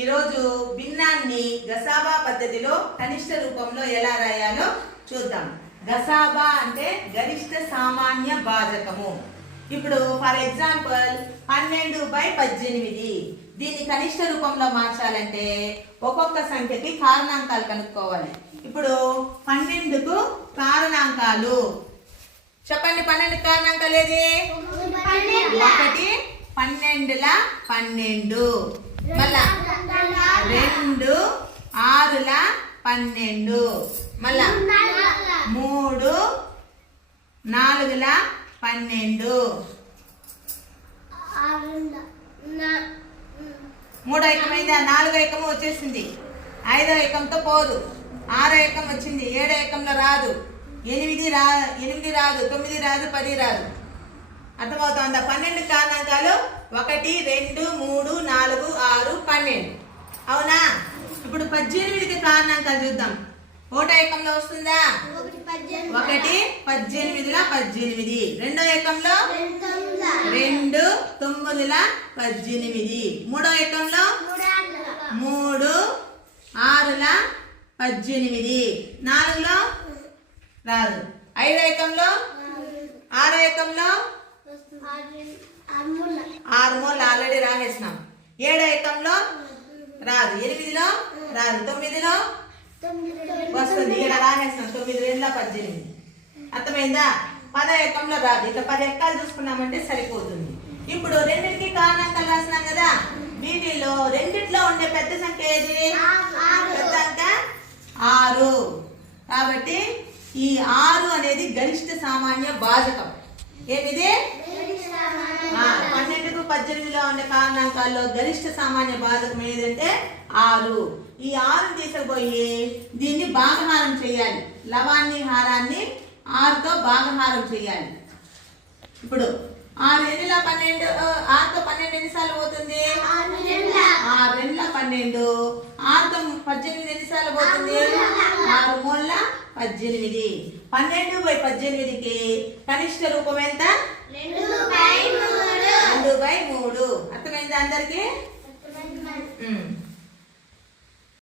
ఈరోజు భిన్నాన్ని గసాబా పద్ధతిలో కనిష్ట రూపంలో ఎలా రాయాలో చూద్దాం. గసాబా అంటే గరిష్ట సామాన్య భాజకము ఇప్పుడు ఫర్ ఎగ్జాంపుల్ పన్నెండు బై పద్దెనిమిది. దీన్ని కనిష్ట రూపంలో మార్చాలంటే ఒక్కొక్క సంఖ్యకి కారణాంకాలు కనుక్కోవాలి. ఇప్పుడు పన్నెండుకు కారణాంకాలు. చెప్పండి పన్నెండు కారణాంకాలు ఏది? ఒకటి పన్నెండుల పన్నెండు. మళ్ళా రెండు ఆరుల పన్నెండు. మళ్ళా మూడు నాలుగుల పన్నెండు. మూడో ఏకమైందా నాలుగో ఏకము వచ్చేసింది. ఐదో ఏకంతో పోదు. ఆరో ఏకం వచ్చింది. ఏడో ఏకంలో రాదు. ఎనిమిది రా ఎనిమిది రాదు. తొమ్మిది రాదు. పది రాదు. అర్థమవుతుందా? పన్నెండు కారణాంకాలు ఒకటి రెండు మూడు నాలుగు ఆరు పన్నెండు. అవునా? ఇప్పుడు పద్దెనిమిదికి కారణాంకాలు చూద్దాం. ఓటో ఏకంలో వస్తుందా? ఒకటి పద్దెనిమిదిల పద్దెనిమిది. రెండో ఏకంలో? రెండు తొమ్మిదిల పద్దెనిమిది. మూడో ఏకంలో? మూడు ఆరుల పద్దెనిమిది. నాలుగులో? రాదు. ఐదో ఏకంలో? ఆరో ఏకంలో? ఆరు మూలు ఆల్రెడీ రాసేసినాం. ఏడో ఏకంలో రాదు. ఎనిమిదిలో? రాదు. తొమ్మిదిలో? వస్తుంది. ఇక్కడ రాసేసినాం. తొమ్మిది రెండులో పద్దెనిమిది. అర్థమైందా? పద ఎక్కంలో రాదు. ఇక పది ఎక్కలు చూసుకున్నామంటే సరిపోతుంది. ఇప్పుడు రెండింటికి కారణాంకాలు రాసినాం కదా? వీటిల్లో రెండిట్లో ఉండే పెద్ద సంఖ్య ఏది? పెద్ద సంఖ్య ఆరు. కాబట్టి ఈ ఆరు అనేది గరిష్ట సామాన్య భాజకం ఏమిది? ఉండే కారణాంకాల్లో గరిష్ట సామాన్య బాధకం ఏదంటే ఆరు. ఈ ఆరు తీసుకుపోయి దీన్ని భాగహారం చేయాలి. లవాన్ని హారాన్ని ఆరుతో భాగహారం చేయాలి. ఇప్పుడు ఆరు ఎన్నిల పన్నెండు? ఆరుతో పన్నెండు ఎన్నిసార్లు పోతుంది? ఆరు రెండుల పన్నెండు? ఆరుతో పద్దెనిమిది ఎన్నిసార్లు పోతుంది? ఆరు మూల పద్దెనిమిది. పన్నెండు బై పద్దెనిమిదికి కనిష్ట రూపం ఎంత? రెండు బై